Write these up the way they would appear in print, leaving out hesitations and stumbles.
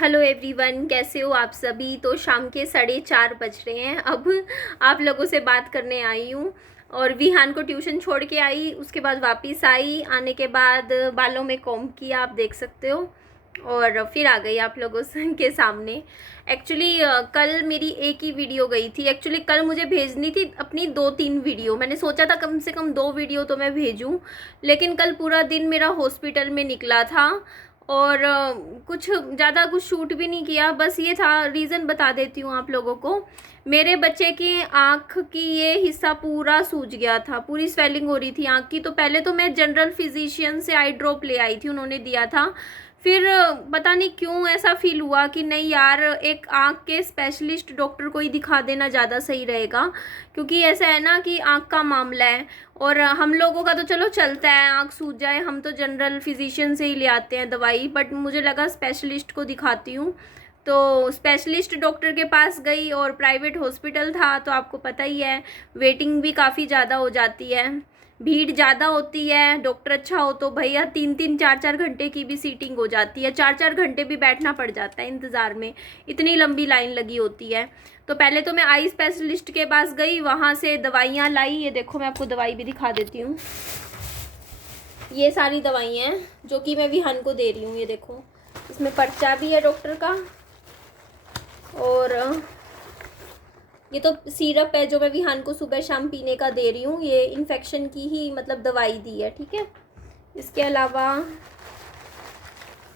Hello everyone, कैसे हो आप सभी। तो शाम के 4:30 बज रहे हैं। अब आप लोगों से बात करने आई हूँ और विहान को ट्यूशन छोड़ के आई, उसके बाद वापस आई। आने के बाद बालों में कॉम्ब किया, आप देख सकते हो, और फिर आ गई आप लोगों के सामने। एक्चुअली कल मेरी एक ही वीडियो गई थी। एक्चुअली कल मुझे भेजनी थी अपनी 2-3 वीडियो। मैंने सोचा था कम से कम 2 वीडियो तो मैं भेजूं, लेकिन कल पूरा दिन मेरा हॉस्पिटल में निकला था और कुछ ज़्यादा कुछ शूट भी नहीं किया। बस ये था, रीज़न बता देती हूँ आप लोगों को। मेरे बच्चे की आँख की ये हिस्सा पूरा सूज गया था, पूरी स्वेलिंग हो रही थी आँख की। तो पहले तो मैं जनरल फिजिशियन से आई ड्रॉप ले आई थी, उन्होंने दिया था। फिर पता नहीं क्यों ऐसा फील हुआ कि नहीं यार, एक आँख के स्पेशलिस्ट डॉक्टर को ही दिखा देना ज़्यादा सही रहेगा, क्योंकि ऐसा है ना कि आँख का मामला है। और हम लोगों का तो चलो चलता है, आँख सूज जाए हम तो जनरल फिजिशियन से ही ले आते हैं दवाई, बट मुझे लगा स्पेशलिस्ट को दिखाती हूँ। तो स्पेशलिस्ट डॉक्टर के पास गई और प्राइवेट हॉस्पिटल था, तो आपको पता ही है वेटिंग भी काफ़ी ज़्यादा हो जाती है, भीड़ ज़्यादा होती है। डॉक्टर अच्छा हो तो भैया 3-3 4-4 घंटे की भी सीटिंग हो जाती है, 4-4 घंटे भी बैठना पड़ जाता है इंतज़ार में, इतनी लंबी लाइन लगी होती है। तो पहले तो मैं आई स्पेशलिस्ट के पास गई, वहाँ से दवाइयाँ लाई। ये देखो, मैं आपको दवाई भी दिखा देती हूँ। ये सारी दवाइयाँ हैं जो कि मैं विहान को दे रही हूँ। ये देखो, इसमें पर्चा भी है डॉक्टर का, और ये तो सिरप है जो मैं विहान को सुबह शाम पीने का दे रही हूँ। ये इन्फेक्शन की ही मतलब दवाई दी है, ठीक है। इसके अलावा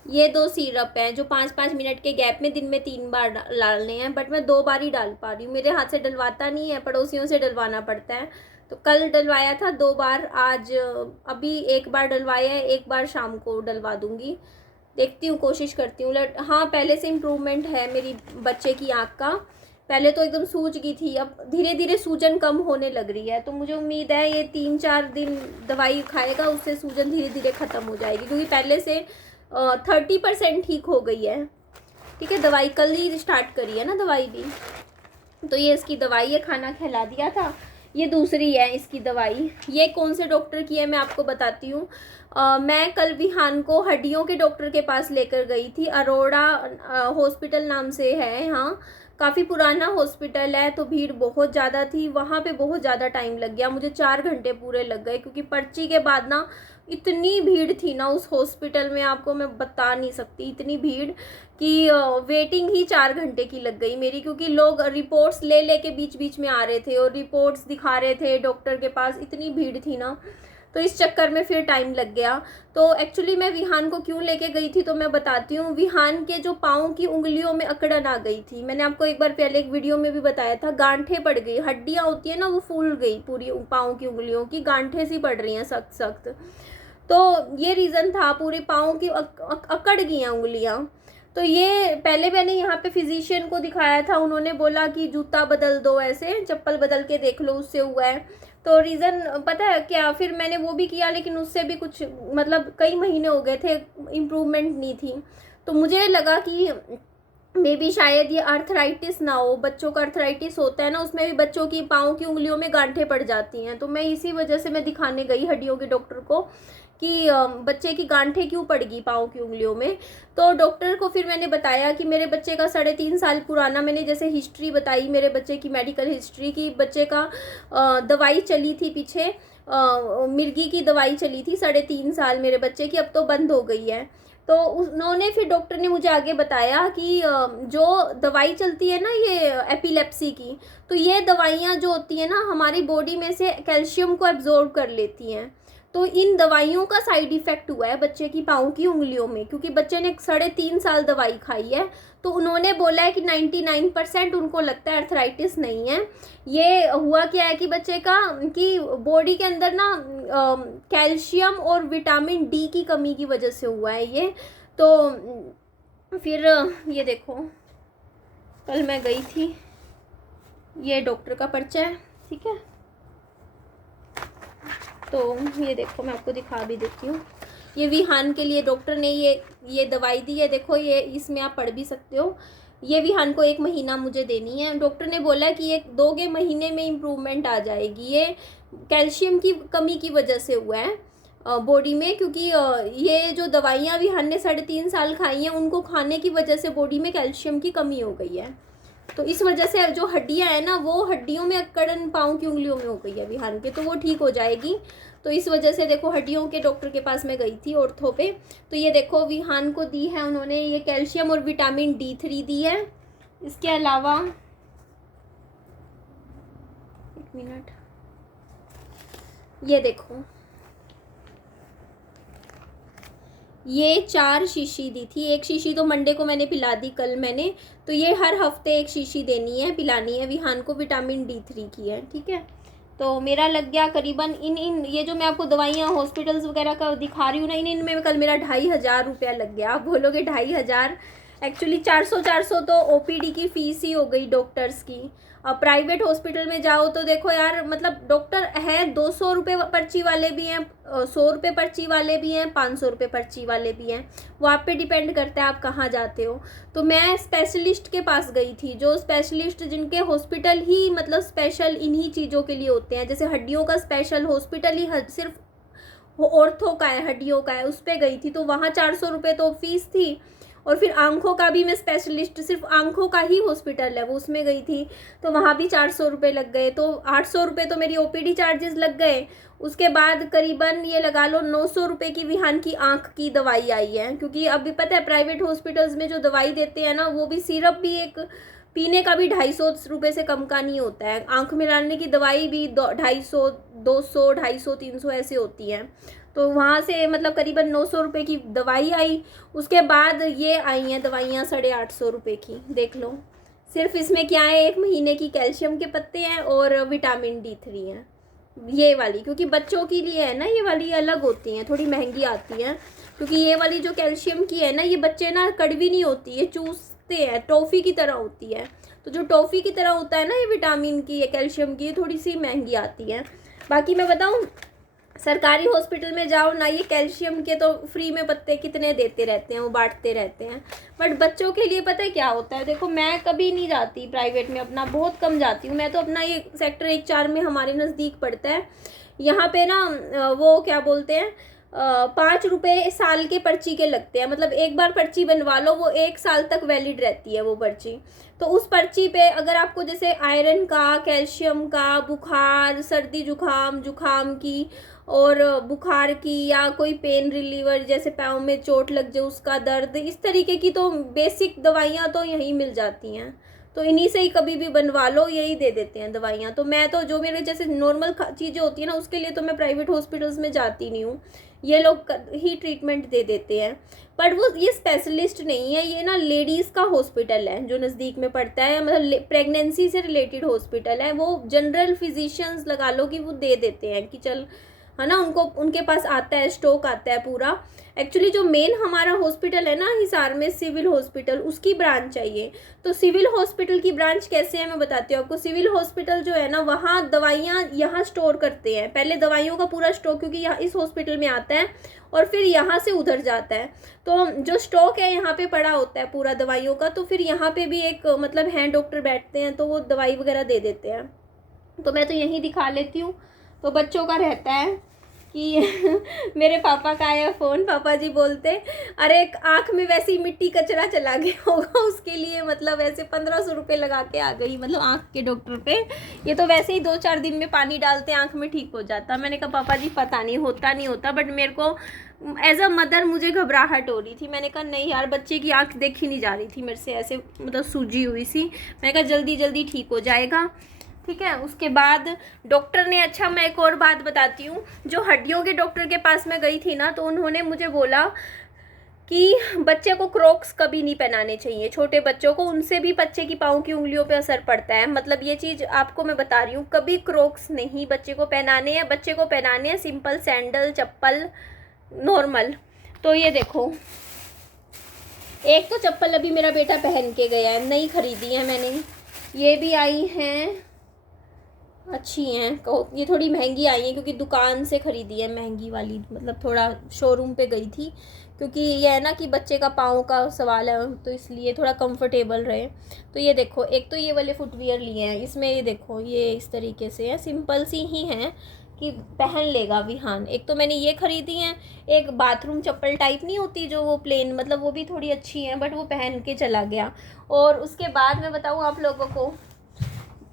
ये 2 सिरप हैं जो 5-5 मिनट के गैप में दिन में 3 बार डालने हैं, बट मैं 2 बार ही डाल पा रही हूँ, मेरे हाथ से डलवाता नहीं है, पड़ोसियों से डलवाना पड़ता है। तो कल डलवाया था 2 बार, आज अभी 1 बार डलवाया है, 1 बार शाम को डलवा दूँगी। देखती हूँ, कोशिश करती हूँ। हाँ, पहले से इम्प्रूवमेंट है मेरी बच्चे की आँख का। पहले तो एकदम सूज गई थी, अब धीरे धीरे सूजन कम होने लग रही है। तो मुझे उम्मीद है ये 3-4 दिन दवाई खाएगा, उससे सूजन धीरे धीरे ख़त्म हो जाएगी, क्योंकि पहले से 30% ठीक हो गई है। ठीक है, दवाई कल ही स्टार्ट करी है ना दवाई भी। तो ये इसकी दवाई है, खाना खिला दिया था। ये दूसरी है इसकी दवाई। ये कौन से डॉक्टर की है मैं आपको बताती हूँ। मैं कल विहान को हड्डियों के डॉक्टर के पास लेकर गई थी, अरोड़ा हॉस्पिटल नाम से है। हाँ, काफ़ी पुराना हॉस्पिटल है, तो भीड़ बहुत ज़्यादा थी वहाँ पे, बहुत ज़्यादा टाइम लग गया मुझे, 4 घंटे पूरे लग गए, क्योंकि पर्ची के बाद ना इतनी भीड़ थी ना उस हॉस्पिटल में, आपको मैं बता नहीं सकती, इतनी भीड़ कि वेटिंग ही 4 घंटे की लग गई मेरी, क्योंकि लोग रिपोर्ट्स ले लेके बीच बीच में आ रहे थे और रिपोर्ट्स दिखा रहे थे डॉक्टर के पास, इतनी भीड़ थी ना, तो इस चक्कर में फिर टाइम लग गया। तो एक्चुअली मैं विहान को क्यों लेके गई थी तो मैं बताती हूँ। विहान के जो पाँव की उंगलियों में अकड़न आ गई थी, मैंने आपको एक बार पहले एक वीडियो में भी बताया था, गांठें पड़ गई, हड्डियाँ होती है ना वो फूल गई, पूरी पाँव की उंगलियों की गांठें सी पड़ रही हैं सख्त सख्त। तो ये रीज़न था, पूरे पाँव की अकड़ गई हैं उंगलियाँ। तो ये पहले मैंने यहाँ पे फिजिशियन को दिखाया था, उन्होंने बोला कि जूता बदल दो, ऐसे चप्पल बदल के देख लो, उससे हुआ है। तो रीज़न पता है क्या, फिर मैंने वो भी किया, लेकिन उससे भी कुछ मतलब कई महीने हो गए थे, इम्प्रूवमेंट नहीं थी। तो मुझे लगा कि मे बी शायद ये अर्थराइटिस ना हो, बच्चों का अर्थराइटिस होता है ना, उसमें भी बच्चों की पाँव की उंगलियों में गांठें पड़ जाती हैं। तो मैं इसी वजह से मैं दिखाने गई हड्डियों के डॉक्टर को कि बच्चे की गांठें क्यों पड़ गई पाँव की उंगलियों में। तो डॉक्टर को फिर मैंने बताया कि मेरे बच्चे का 3.5 साल पुराना, मैंने जैसे हिस्ट्री बताई मेरे बच्चे की, मेडिकल हिस्ट्री की, बच्चे का दवाई चली थी पीछे, मिर्गी की दवाई चली थी 3.5 साल मेरे बच्चे की, अब तो बंद हो गई है। तो उन्होंने फिर डॉक्टर ने मुझे आगे बताया कि जो दवाई चलती है ना ये एपिलेप्सी की, तो ये दवाइयाँ जो होती है ना हमारी बॉडी में से कैल्शियम को एब्जॉर्ब कर लेती हैं। तो इन दवाइयों का साइड इफ़ेक्ट हुआ है बच्चे की पाँव की उंगलियों में, क्योंकि बच्चे ने 3.5 साल दवाई खाई है। तो उन्होंने बोला है कि 99% उनको लगता है अर्थराइटिस नहीं है। ये हुआ क्या है कि बच्चे का कि बॉडी के अंदर ना कैल्शियम और विटामिन डी की कमी की वजह से हुआ है ये। तो फिर ये देखो, कल मैं गई थी, ये डॉक्टर का पर्चा है, ठीक है। तो ये देखो, मैं आपको दिखा भी देती हूँ। ये विहान के लिए डॉक्टर ने ये दवाई दी है, देखो ये, इसमें आप पढ़ भी सकते हो। ये विहान को 1 महीना मुझे देनी है, डॉक्टर ने बोला कि ये 2 महीने में इम्प्रूवमेंट आ जाएगी। ये कैल्शियम की कमी की वजह से हुआ है। बॉडी में, क्योंकि ये जो दवाइयाँ विहान ने 3.5 साल खाई हैं उनको खाने की वजह से बॉडी में कैल्शियम की कमी हो गई है। तो इस वजह से जो हड्डियाँ हैं ना, वो हड्डियों में अकड़न पाँव की उंगलियों में हो गई है विहान के, तो वो ठीक हो जाएगी। तो इस वजह से देखो हड्डियों के डॉक्टर के पास मैं गई थी, ऑर्थो पे। तो ये देखो विहान को दी है उन्होंने ये कैल्शियम और विटामिन D3 दी है। इसके अलावा 1 मिनट, ये देखो ये 4 शीशी दी थी। एक शीशी तो मंडे को मैंने पिला दी, कल मैंने। तो ये हर हफ्ते 1 शीशी देनी है, पिलानी है विहान को, विटामिन D3 की है, ठीक है। तो मेरा लग गया करीबन इन ये जो मैं आपको दवाइयाँ हॉस्पिटल्स वगैरह का दिखा रही हूँ ना, इन में कल मेरा 2,500 रुपया लग गया। आप बोलोगे 2,500, एक्चुअली 400 तो OPD की फ़ीस ही हो गई डॉक्टर्स की। अब प्राइवेट हॉस्पिटल में जाओ तो देखो यार, मतलब डॉक्टर है 200 रुपये पर्ची वाले भी हैं, 100 रुपये पर्ची वाले भी हैं, 500 रुपये पर्ची वाले भी हैं। वो आप पे डिपेंड करता है आप कहाँ जाते हो। तो मैं स्पेशलिस्ट के पास गई थी, जो स्पेशलिस्ट जिनके हॉस्पिटल ही मतलब स्पेशल इन्हीं चीज़ों के लिए होते हैं। जैसे हड्डियों का स्पेशल हॉस्पिटल ही सिर्फ ऑर्थो का है, हड्डियों का है, उस पर गई थी। तो वहाँ 400 रुपये तो फीस थी। और फिर आँखों का भी मैं स्पेशलिस्ट, सिर्फ आँखों का ही हॉस्पिटल है वो, उसमें गई थी। तो वहाँ भी 400 रुपये लग गए। तो 800 रुपये तो मेरी OPD चार्जेस लग गए। उसके बाद करीबन ये लगा लो 900 रुपये की विहान की आँख की दवाई आई है। क्योंकि अभी पता है प्राइवेट हॉस्पिटल्स में जो दवाई देते हैं ना, वो भी सिरप भी एक पीने का भी 250 रुपये से कम का नहीं होता है। आँख मिलाने की दवाई भी 250, 200, 250, 300 ऐसे होती हैं। तो वहाँ से मतलब करीबन 900 रुपये की दवाई आई। उसके बाद ये आई हैं दवाइयाँ 850 रुपये की, देख लो। सिर्फ इसमें क्या है, 1 महीने की कैल्शियम के पत्ते हैं और विटामिन D3 हैं, ये वाली। क्योंकि बच्चों के लिए है ना, ये वाली अलग होती हैं, थोड़ी महंगी आती हैं। क्योंकि ये वाली जो कैल्शियम की है ना, ये बच्चे ना कड़वी नहीं होती, ये चूसते हैं, टॉफ़ी की तरह होती है। तो जो टॉफ़ी की तरह होता है ना ये विटामिन की, ये कैल्शियम की, ये थोड़ी सी महंगी आती है। बाकी मैं बताऊँ, सरकारी हॉस्पिटल में जाओ ना, ये कैल्शियम के तो फ्री में पत्ते कितने देते रहते हैं, वो बांटते रहते हैं। बट बच्चों के लिए पता है क्या होता है, देखो मैं कभी नहीं जाती प्राइवेट में, अपना बहुत कम जाती हूँ मैं तो। अपना ये सेक्टर 1-4 में हमारे नज़दीक पड़ता है, यहाँ पे ना वो क्या बोलते हैं, 5 रुपये साल के पर्ची के लगते हैं। मतलब एक बार पर्ची बनवा लो, वो 1 साल तक वैलिड रहती है वो पर्ची। तो उस पर्ची पे अगर आपको जैसे आयरन का, कैल्शियम का, बुखार, सर्दी जुखाम की और बुखार की, या कोई पेन रिलीवर जैसे पाँव में चोट लग जाए उसका दर्द, इस तरीके की तो बेसिक दवाइयाँ तो यहीं मिल जाती हैं। तो इन्हीं से ही कभी भी बनवा लो, यही दे देते हैं दवाइयाँ। तो मैं तो जो मेरे जैसे नॉर्मल चीज़ें होती हैं ना, उसके लिए तो मैं प्राइवेट हॉस्पिटल्स में जाती नहीं हूँ, ये लोग ही ट्रीटमेंट दे देते हैं। पर वो ये स्पेशलिस्ट नहीं है, ये ना लेडीज़ का हॉस्पिटल है जो नज़दीक में पड़ता है, मतलब प्रेगनेंसी से रिलेटेड हॉस्पिटल है। वो जनरल फिजिशियंस लगा लो कि वो दे देते हैं कि चल, है ना, उनको उनके पास आता है, स्टॉक आता है पूरा। एक्चुअली जो मेन हमारा हॉस्पिटल है ना हिसार में, सिविल हॉस्पिटल, उसकी ब्रांच चाहिए। तो सिविल हॉस्पिटल की ब्रांच कैसे है मैं बताती हूँ आपको। सिविल हॉस्पिटल जो है ना, वहाँ दवाइयाँ यहाँ स्टोर करते हैं, पहले दवाइयों का पूरा स्टॉक, क्योंकि यहाँ इस हॉस्पिटल में आता है और फिर यहाँ से उधर जाता है। तो जो स्टॉक है यहाँ पे पड़ा होता है पूरा दवाइयों का। तो फिर यहाँ पे भी एक मतलब हैं डॉक्टर बैठते हैं, तो वो दवाई वगैरह दे देते हैं। तो मैं तो यहीं दिखा लेती हूँ। तो बच्चों का रहता है कि मेरे पापा का आया फ़ोन, पापा जी बोलते, अरे आँख में वैसे ही मिट्टी कचरा चला गया होगा, उसके लिए मतलब ऐसे 1500 रुपये लगा के आ गई, मतलब आँख के डॉक्टर पे। ये तो वैसे ही 2-4 दिन में पानी डालते आँख में ठीक हो जाता। मैंने कहा पापा जी पता नहीं होता नहीं होता, बट मेरे को एज अ मदर मुझे घबराहट हो रही थी। मैंने कहा नहीं यार, बच्चे की आँख देखी नहीं जा रही थी मेरे से, ऐसे मतलब सूजी हुई सी। मैंने कहा जल्दी जल्दी ठीक हो जाएगा, ठीक है। उसके बाद डॉक्टर ने, अच्छा मैं एक और बात बताती हूँ, जो हड्डियों के डॉक्टर के पास मैं गई थी ना, तो उन्होंने मुझे बोला कि बच्चे को क्रॉक्स कभी नहीं पहनाने चाहिए, छोटे बच्चों को, उनसे भी बच्चे की पाँव की उंगलियों पे असर पड़ता है। मतलब ये चीज़ आपको मैं बता रही हूँ, कभी क्रॉक्स नहीं बच्चे को पहनाने हैं। बच्चे को पहनाने हैं सिंपल सैंडल, चप्पल नॉर्मल। तो ये देखो, एक तो चप्पल अभी मेरा बेटा पहन के गया है, नई खरीदी है मैंने, ये भी आई हैं, अच्छी हैं। ये थोड़ी महंगी आई हैं क्योंकि दुकान से ख़रीदी है, महंगी वाली, मतलब थोड़ा शोरूम पे गई थी, क्योंकि ये है ना कि बच्चे का पाँव का सवाल है, तो इसलिए थोड़ा कंफर्टेबल रहे। तो ये देखो, एक तो ये वाले फुटवियर लिए हैं, इसमें ये देखो ये इस तरीके से है, सिंपल सी ही हैं, कि पहन लेगा विहान। एक तो मैंने ये ख़रीदी हैं, एक बाथरूम चप्पल टाइप नहीं होती जो वो प्लेन, मतलब वो भी थोड़ी अच्छी है, बट वो पहन के चला गया। और उसके बाद मैं बताऊँ आप लोगों को,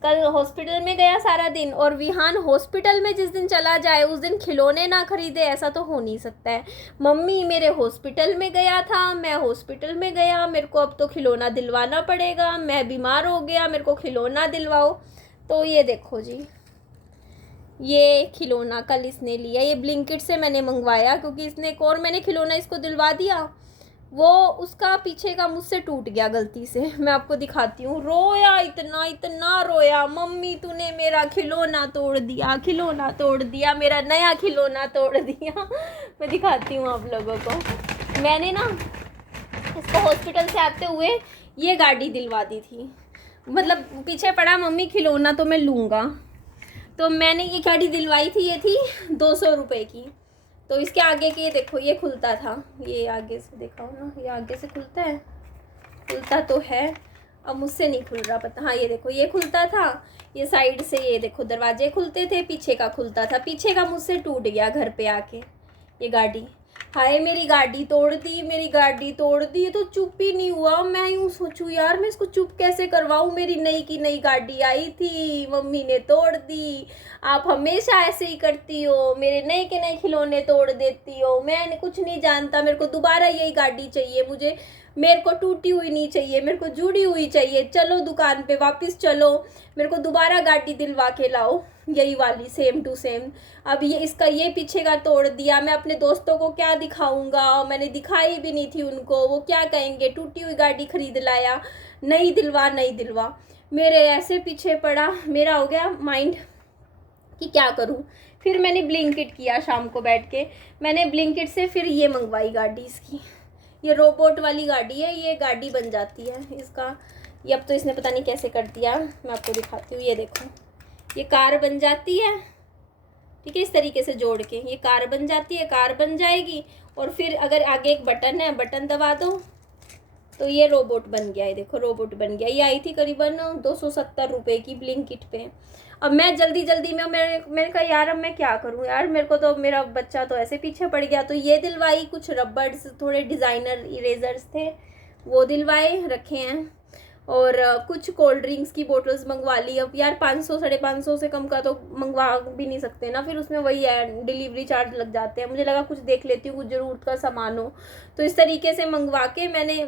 कल हॉस्पिटल में गया सारा दिन, और विहान हॉस्पिटल में जिस दिन चला जाए उस दिन खिलौने ना खरीदे, ऐसा तो हो नहीं सकता है। मम्मी मेरे हॉस्पिटल में गया था, मैं हॉस्पिटल में गया, मेरे को अब तो खिलौना दिलवाना पड़ेगा, मैं बीमार हो गया, मेरे को खिलौना दिलवाओ। तो ये देखो जी, ये खिलौना कल इसने लिया, ये ब्लिंकिट से मैंने मंगवाया, क्योंकि इसने एक और मैंने खिलौना इसको दिलवा दिया, वो उसका पीछे का मुझसे टूट गया गलती से। मैं आपको दिखाती हूँ, रोया, इतना इतना रोया, मम्मी तूने मेरा खिलौना तोड़ दिया, खिलौना तोड़ दिया, मेरा नया खिलौना तोड़ दिया। मैं दिखाती हूँ आप लोगों को। मैंने ना इसको हॉस्पिटल से आते हुए ये गाड़ी दिलवा दी थी, मतलब पीछे पड़ा मम्मी खिलौना तो मैं लूँगा, तो मैंने ये गाड़ी दिलवाई थी। ये थी 200 रुपये की। तो इसके आगे के देखो, ये खुलता था, ये आगे से दिखाओ ना, ये आगे से खुलता है, खुलता तो है, अब मुझसे नहीं खुल रहा पता, हाँ ये देखो ये खुलता था, ये साइड से ये देखो दरवाजे खुलते थे, पीछे का खुलता था, पीछे का मुझसे टूट गया घर पे आके ये गाड़ी। हाय मेरी गाड़ी तोड़ दी, मेरी गाड़ी तोड़ दी। तो चुप ही नहीं हुआ। मैं यूँ सोचूं यार मैं इसको चुप कैसे करवाऊँ, मेरी नई की नई गाड़ी आई थी, मम्मी ने तोड़ दी। आप हमेशा ऐसे ही करती हो, मेरे नए के नए खिलौने तोड़ देती हो, मैं कुछ नहीं जानता, मेरे को दोबारा यही गाड़ी चाहिए, मुझे मेरे को टूटी हुई नहीं चाहिए, मेरे को जुड़ी हुई चाहिए, चलो दुकान पे वापस चलो, मेरे को दोबारा गाड़ी दिलवा के लाओ, यही वाली सेम टू सेम। अब ये इसका ये पीछे का तोड़ दिया, मैं अपने दोस्तों को क्या दिखाऊंगा, मैंने दिखाई भी नहीं थी उनको, वो क्या कहेंगे, टूटी हुई गाड़ी खरीद लाया, नहीं दिलवा नहीं दिलवा। मेरे ऐसे पीछे पड़ा, मेरा हो गया माइंड कि क्या करूं। फिर मैंने ब्लिंकिट किया, शाम को बैठ के मैंने ब्लिंकिट से फिर ये मंगवाई गाड़ी इसकी, ये रोबोट वाली गाड़ी है, ये गाड़ी बन जाती है इसका। ये अब तो इसने पता नहीं कैसे कर दिया, मैं आपको दिखाती हूँ। ये देखो ये कार बन जाती है, ठीक है, इस तरीके से जोड़ के ये कार बन जाती है, कार बन जाएगी। और फिर अगर आगे एक बटन है, बटन दबा दो तो ये रोबोट बन गया है। देखो रोबोट बन गया। ये आई थी करीबन 270 रुपये की ब्लिंकिट पे। अब मैं जल्दी जल्दी में मैंने कहा यार अब मैं क्या करूँ यार, मेरे को तो मेरा बच्चा तो ऐसे पीछे पड़ गया। तो ये दिलवाई, कुछ रबर्स थोड़े डिज़ाइनर इरेजर्स थे वो दिलवाए रखे हैं, और कुछ कोल्ड ड्रिंक्स की बोटल्स मंगवा ली। अब यार 500 550 से कम का तो मंगवा भी नहीं सकते ना, फिर उसमें वही है डिलीवरी चार्ज लग जाते हैं। मुझे लगा कुछ देख लेती हूँ, कुछ ज़रूरत का सामान हो। तो इस तरीके से मंगवा के मैंने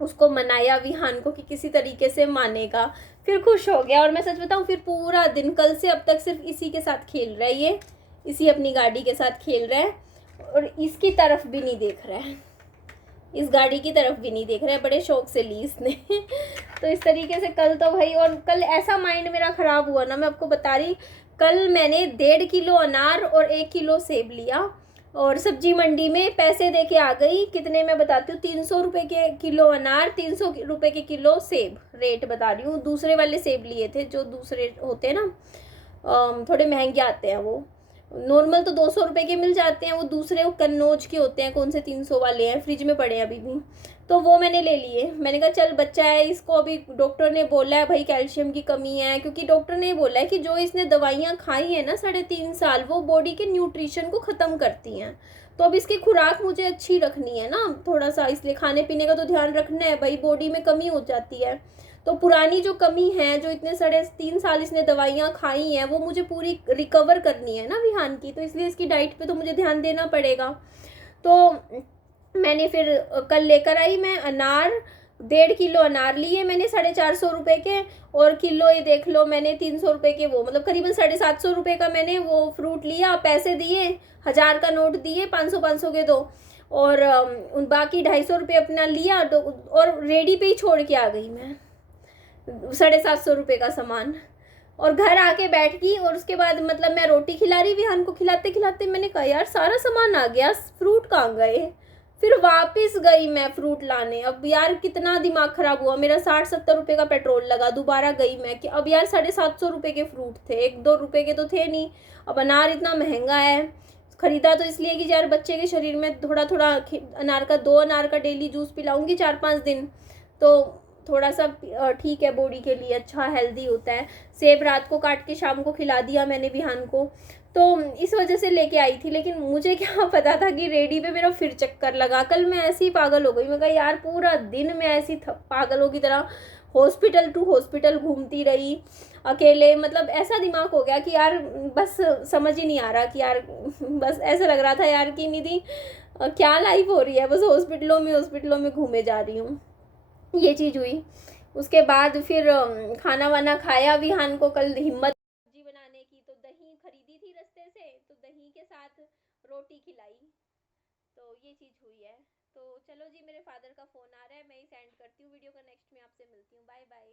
उसको मनाया विहान को कि किसी तरीके से मानेगा। फिर खुश हो गया। और मैं सच बताऊं, फिर पूरा दिन कल से अब तक सिर्फ इसी के साथ खेल रहा है, ये इसी अपनी गाड़ी के साथ खेल रहा है, और इसकी तरफ भी नहीं देख रहा है, इस गाड़ी की तरफ भी नहीं देख रहा है। बड़े शौक से ली इसने। तो इस तरीके से कल तो भाई, और कल ऐसा माइंड मेरा ख़राब हुआ ना, मैं आपको बता रही, कल मैंने 1.5 किलो अनार और 1 किलो सेब लिया, और सब्जी मंडी में पैसे दे के आ गई। कितने मैं बताती हूँ, 300 रुपये के किलो अनार, 300 रुपये के किलो सेब, रेट बता रही हूँ। दूसरे वाले सेब लिए थे जो दूसरे होते हैं ना, थोड़े महंगे आते हैं, वो नॉर्मल तो 200 रुपये के मिल जाते हैं, वो दूसरे वो कन्नौज के होते हैं, कौन से 300 वाले हैं, फ्रिज में पड़े हैं अभी भी। तो वो मैंने ले लिए। मैंने कहा चल बच्चा है, इसको अभी डॉक्टर ने बोला है भाई कैल्शियम की कमी है, क्योंकि डॉक्टर ने बोला है कि जो इसने दवाइयाँ खाई है ना 3.5 साल, वो बॉडी के न्यूट्रिशन को ख़त्म करती हैं। तो अब इसकी खुराक मुझे अच्छी रखनी है ना थोड़ा सा, इसलिए खाने पीने का तो ध्यान रखना है भाई, बॉडी में कमी हो जाती है। तो पुरानी जो कमी है, जो इतने 3.5 साल इसने दवाइयाँ खाई हैं, वो मुझे पूरी रिकवर करनी है ना विहान की। तो इसलिए इसकी डाइट पे तो मुझे ध्यान देना पड़ेगा। तो मैंने फिर कल लेकर आई मैं अनार, 1.5 किलो अनार लिए मैंने 450 रुपये के, और किलो ये देख लो मैंने 300 रुपये के, वो मतलब करीबन 750 रुपये का मैंने वो फ्रूट लिया। पैसे दिए, 1000 का नोट दिए, 500 के दो, और उन बाकी 250 रुपये अपना लिया। तो और रेडी पे ही छोड़ के आ गई मैं 750 रुपये का सामान, और घर आके बैठ गई। और उसके बाद मतलब मैं रोटी खिला रही विहान को, खिलाते खिलाते मैंने कहा यार सारा सामान आ गया, फ्रूट कहाँ गए। फिर वापस गई मैं फ्रूट लाने। अब यार कितना दिमाग ख़राब हुआ मेरा, 60-70 रुपये का पेट्रोल लगा। दोबारा गई मैं कि अब यार 750 रुपये के फ्रूट थे, 1-2 रुपये के तो थे नहीं। अब अनार इतना महंगा है, ख़रीदा तो इसलिए कि यार बच्चे के शरीर में थोड़ा थोड़ा अनार का, 2 अनार का डेली जूस पिलाऊंगी 4-5 दिन, तो थोड़ा सा ठीक है, बॉडी के लिए अच्छा हेल्दी होता है। सेब रात को काट के शाम को खिला दिया मैंने विहान को। तो इस वजह से लेके आई थी। लेकिन मुझे क्या पता था कि रेडी पे मेरा फिर चक्कर लगा। कल मैं ऐसे ही पागल हो गई, मैं कहा यार पूरा दिन मैं ऐसी पागलों की तरह हॉस्पिटल टू हॉस्पिटल घूमती रही अकेले। मतलब ऐसा दिमाग हो गया कि यार बस समझ ही नहीं आ रहा कि यार बस ऐसा लग रहा था यार कि निधि क्या लाइफ हो रही है, बस हॉस्पिटलों में घूमे जा रही हूँ। ये चीज़ हुई। उसके बाद फिर खाना वाना खाया। विहान को कल हिम्मत सब्जी बनाने की, तो दही खरीदी थी रास्ते से, तो दही के साथ रोटी खिलाई। तो ये चीज़ हुई है। तो चलो जी, मेरे फादर का फ़ोन आ रहा है, मैं ही सेंड करती हूँ वीडियो का। नेक्स्ट में आपसे मिलती हूँ। Bye bye.